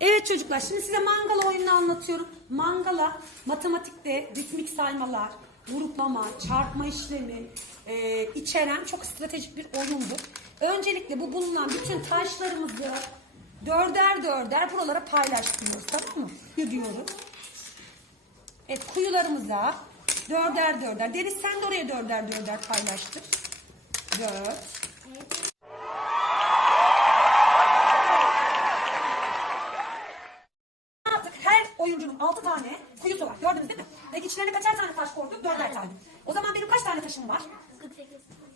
Evet çocuklar şimdi size mangala oyununu anlatıyorum. Mangala matematikte ritmik saymalar, gruplama, çarpma işlemi e, içeren çok stratejik bir oyundur. Öncelikle bu bulunan bütün taşlarımızı dörder dörder buralara paylaştırıyoruz tamam mı? Gidiyoruz. Evet kuyularımıza dörder dörder. Deniz sen de oraya dörder dörder paylaştır. Dört. Oyuncunun altı tane kuyusu var. Gördünüz değil mi? Ve içlerine kaçar tane taş koyduk? Dörder tane. O zaman benim kaç tane taşım var? 48.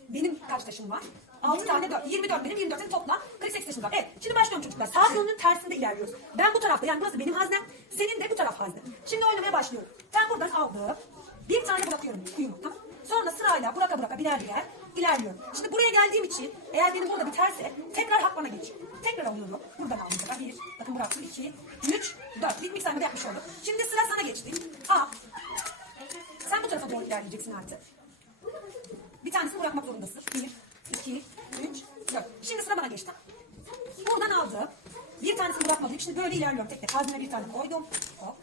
Benim kaç taşım var? 6 tane 4. 24 benim 24 senin toplam 48 taşım var. Evet şimdi başlıyorum çocuklar. Sağ yönünün tersinde ilerliyoruz. Ben bu tarafta yani burası benim haznem. Senin de bu taraf haznem. Şimdi oynamaya başlıyorum. Ben buradan aldım. Bir tane bırakıyorum kuyumu tamam Sonra sırayla bıraka bıraka birer birer ilerliyorum. Şimdi buraya geldiğim için eğer benim burada biterse tekrar hak bana geçiyor. Tekrar alıyorum. Buradan aldım. Bakın bıraktım. iki, üç, dört. Ritmik saymada yapmış olduk. Şimdi sıra sana geçti. Al. Sen bu tarafa doğru ilerleyeceksin artık. Bir tanesini bırakmak zorundasın. Bir, iki, üç, dört. Şimdi sıra bana geçti. Buradan aldım. Bir tanesini bırakmadım. Şimdi böyle ilerliyorum tek tek. Hazine bir tane koydum. Hop.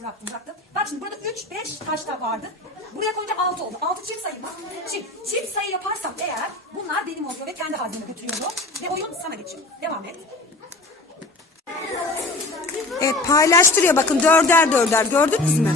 Bıraktım bıraktım. Bak şimdi burada üç, beş taş da vardı. Buraya koyunca altı oldu. Altı çift sayı mı? Çift. Çift sayı yaparsam eğer bunlar benim oluyor ve kendi hazineme götürüyorum. Ve oyun sana geçiyor. Devam et. Evet paylaştırıyor bakın dörder dörder gördünüz mü?